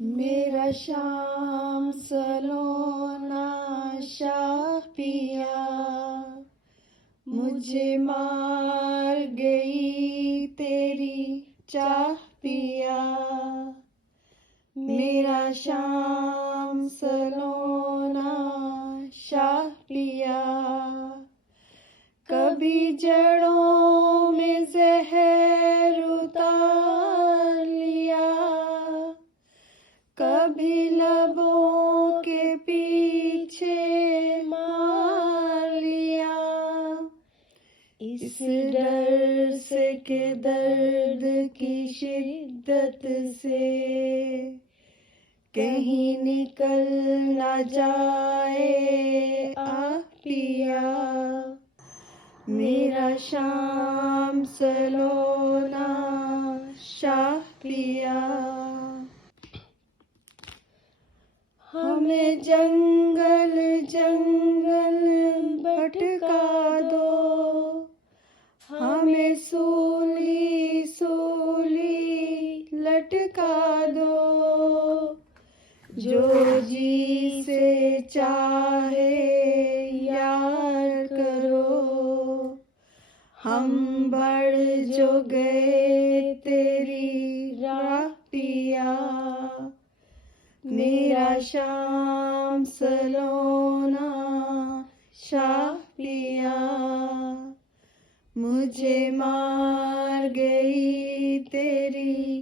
मेरा शाम सलोना शाह पिया, मुझे मार गई तेरी चाह पिया। मेरा शाम सलोना शाह पिया, कभी जड़ों में जहर उतार लिया, कभी लबों के पीछे मार लिया। इस डर से के दर्द की शिद्दत से कहीं निकल ना जाए आह पिया। मेरा शाम सलोना शाह पिया। हमें जंगल जंगल भटका दो, हमें सूली सूली लटका दो। जो जी से चाहे यार करो, हम बढ़ जो गए तेरी राह पिया। मेरा शाम सलोना शाह पिया, मुझे मार गई तेरी